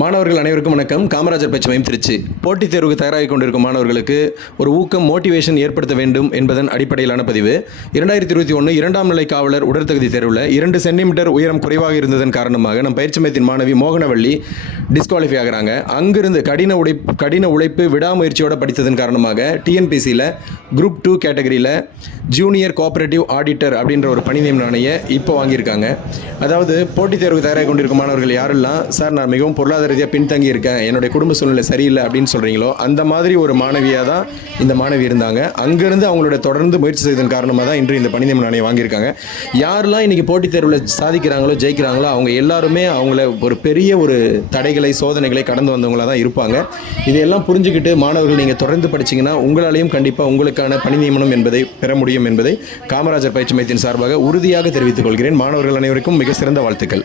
மாணவர்கள் அனைவருக்கும் வணக்கம். காமராஜர் பயிற்சி மையம் திருச்சி. போட்டித் தேர்வுக்கு தயாராகி கொண்டிருக்கும் மாணவர்களுக்கு ஒரு ஊக்கம், மோட்டிவேஷன் ஏற்படுத்த வேண்டும் என்பதன் அடிப்படையிலான பதிவு. 2021 இரண்டாம் நிலை காவலர் உடற்தகுதி தேர்வில் 2 சென்டிமீட்டர் உயரம் குறைவாக இருந்ததன் காரணமாக நம் பயிற்சி மையத்தின் மாணவி மோகனவள்ளி டிஸ்குவாலிஃபை ஆகிறாங்க. அங்கிருந்து கடின உழைப்பு விடாமுயற்சியோடு படித்ததன் காரணமாக டிஎன்பிசியில் குரூப் 2 கேட்டகரியில் ஜூனியர் கோஆபரேட்டிவ் ஆடிட்டர் அப்படின்ற ஒரு பணி நியமன ஆணையை இப்போ வாங்கியிருக்காங்க. அதாவது போட்டித் தேர்வுக்கு தயாராகி கொண்டிருக்கும் மாணவர்கள் யாரெல்லாம் சார் நான் மிகவும் பொருளாதார ரீதியாக பின்தங்கி இருக்கேன், என்னுடைய குடும்ப சூழ்நிலை சரியில்லை அப்படின்னு சொல்கிறீங்களோ அந்த மாதிரி ஒரு மாணவியாக தான் இந்த மாணவி இருந்தாங்க. அங்கேருந்து அவங்களோட தொடர்ந்து முயற்சி செய்ததன் காரணமாக தான் இன்று இந்த பணி நியமன ஆணையை வாங்கியிருக்காங்க. யாரெல்லாம் இன்றைக்கி போட்டித் தேர்வில் சாதிக்கிறாங்களோ ஜெயிக்கிறாங்களோ அவங்க எல்லாருமே அவங்கள ஒரு பெரிய ஒரு தடைகளை சோதனைகளை கடந்து வந்தவங்களாக தான் இருப்பாங்க. இதையெல்லாம் புரிஞ்சுக்கிட்டு மாணவர்கள் நீங்கள் தொடர்ந்து படிச்சிங்கன்னா உங்களாலையும் கண்டிப்பாக உங்களுக்கான பணி நியமனம் என்பதை பெற முடியும் என்பதை காமராஜர் பயிற்சி மையத்தின் சார்பாக உறுதியாக தெரிவித்துக் கொள்கிறேன். மாணவர்கள் அனைவருக்கும் மிக சிறந்த வாழ்த்துக்கள்.